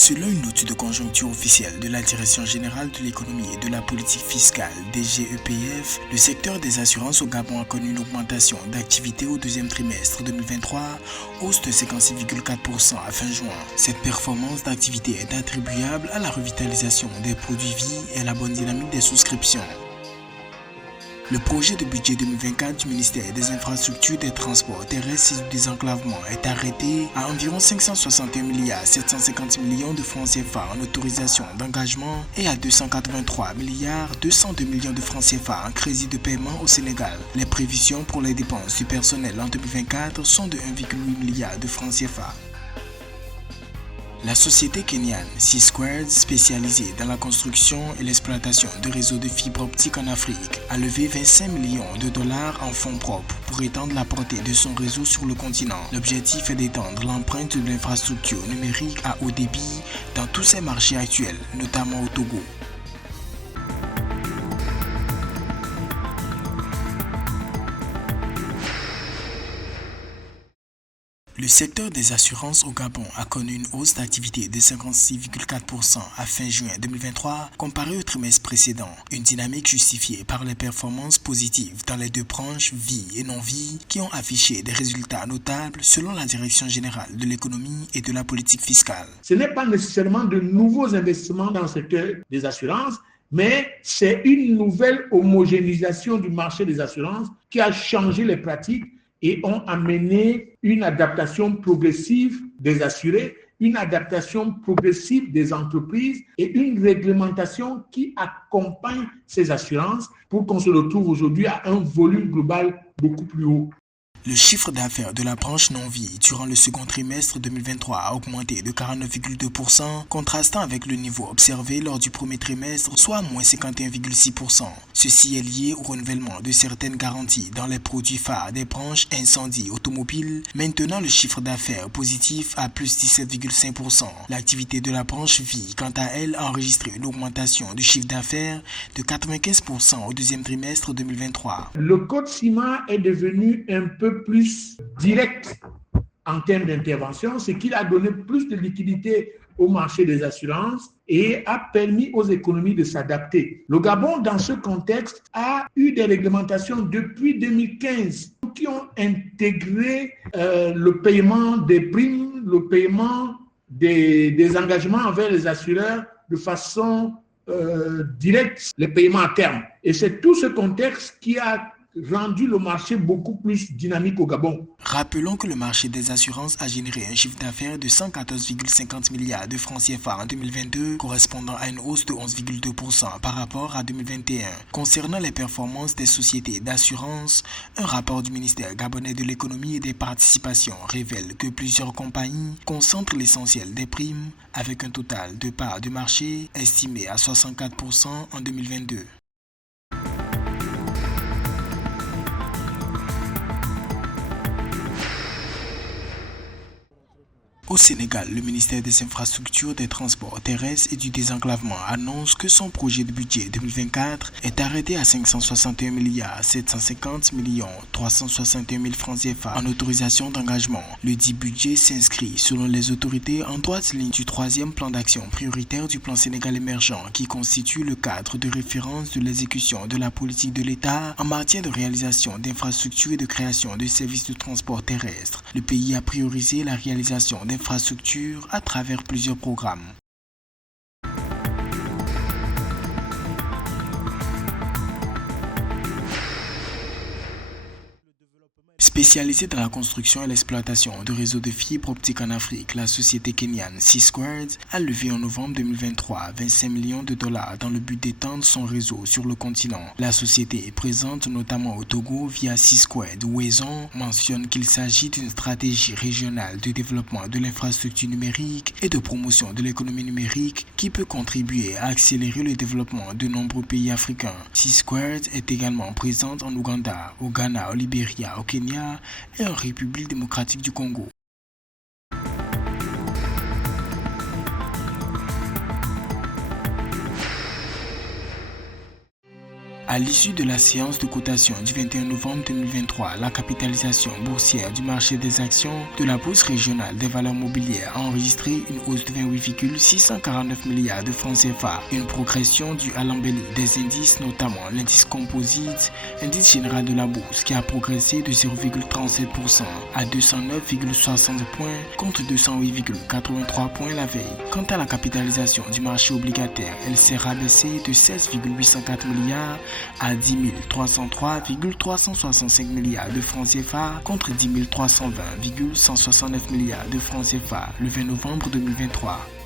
Selon une note de conjoncture officielle de la Direction générale de l'économie et de la politique fiscale DGEPF, le secteur des assurances au Gabon a connu une augmentation d'activité au deuxième trimestre 2023, hausse de 56,4% à fin juin. Cette performance d'activité est attribuable à la revitalisation des produits vie et à la bonne dynamique des souscriptions. Le projet de budget 2024 du ministère des Infrastructures, des Transports terrestres et du désenclavement est arrêté à environ 561 milliards 750 millions de francs CFA en autorisation d'engagement et à 283 milliards 202 millions de francs CFA en crédit de paiement au Sénégal. Les prévisions pour les dépenses du personnel en 2024 sont de 1,8 milliard de francs CFA. La société kenyane C-Squared, spécialisée dans la construction et l'exploitation de réseaux de fibre optique en Afrique, a levé 25 millions de dollars en fonds propres pour étendre la portée de son réseau sur le continent. L'objectif est d'étendre l'empreinte de l'infrastructure numérique à haut débit dans tous ses marchés actuels, notamment au Togo. Le secteur des assurances au Gabon a connu une hausse d'activité de 56,4% à fin juin 2023 comparé au trimestre précédent, une dynamique justifiée par les performances positives dans les deux branches vie et non-vie qui ont affiché des résultats notables selon la Direction générale de l'économie et de la politique fiscale. Ce n'est pas nécessairement de nouveaux investissements dans le secteur des assurances, mais c'est une nouvelle homogénéisation du marché des assurances qui a changé les pratiques et ont amené une adaptation progressive des assurés, une adaptation progressive des entreprises et une réglementation qui accompagne ces assurances pour qu'on se retrouve aujourd'hui à un volume global beaucoup plus haut. Le chiffre d'affaires de la branche non-vie durant le second trimestre 2023 a augmenté de 49,2%, contrastant avec le niveau observé lors du premier trimestre, soit moins 51,6%. Ceci est lié au renouvellement de certaines garanties dans les produits phares des branches incendie automobile, maintenant le chiffre d'affaires positif à plus 17,5%. L'activité de la branche vie, quant à elle, a enregistré une augmentation du chiffre d'affaires de 95% au deuxième trimestre 2023. Le code CIMA est devenu un peu plus direct en termes d'intervention, ce qui a donné plus de liquidité au marché des assurances et a permis aux économies de s'adapter. Le Gabon, dans ce contexte, a eu des réglementations depuis 2015 qui ont intégré le paiement des primes, le paiement des engagements envers les assureurs de façon directe, les paiements à terme. Et c'est tout ce contexte qui a rendu le marché beaucoup plus dynamique au Gabon. Rappelons que le marché des assurances a généré un chiffre d'affaires de 114,50 milliards de francs CFA en 2022, correspondant à une hausse de 11,2% par rapport à 2021. Concernant les performances des sociétés d'assurance, un rapport du ministère gabonais de l'économie et des participations révèle que plusieurs compagnies concentrent l'essentiel des primes avec un total de parts de marché estimé à 64% en 2022. Au Sénégal, le ministère des Infrastructures, des Transports terrestres et du désenclavement annonce que son projet de budget 2024 est arrêté à 561 milliards 750 millions 361 000 francs CFA en autorisation d'engagement. Le dit budget s'inscrit, selon les autorités, en droite ligne du troisième plan d'action prioritaire du plan Sénégal émergent qui constitue le cadre de référence de l'exécution de la politique de l'État en matière de réalisation d'infrastructures et de création de services de transport terrestre. Le pays a priorisé la réalisation d'infrastructures à travers plusieurs programmes. Spécialisée dans la construction et l'exploitation de réseaux de fibres optiques en Afrique, la société kenyane C-Squared a levé en novembre 2023 25 millions de dollars dans le but d'étendre son réseau sur le continent. La société est présente notamment au Togo via C-Squared. Wezon mentionne qu'il s'agit d'une stratégie régionale de développement de l'infrastructure numérique et de promotion de l'économie numérique qui peut contribuer à accélérer le développement de nombreux pays africains. C-Squared est également présente en Ouganda, au Ghana, au Libéria, au Kenya et en République démocratique du Congo. À l'issue de la séance de cotation du 21 novembre 2023, la capitalisation boursière du marché des actions de la Bourse régionale des valeurs mobilières a enregistré une hausse de 28,649 milliards de francs CFA, une progression due à l'embellie des indices, notamment l'indice composite, indice général de la bourse qui a progressé de 0,37% à 209,60 points contre 208,83 points la veille. Quant à la capitalisation du marché obligataire, elle s'est rabaissée de 16,804 milliards à 10 303,365 milliards de francs CFA contre 10 320,169 milliards de francs CFA le 20 novembre 2023.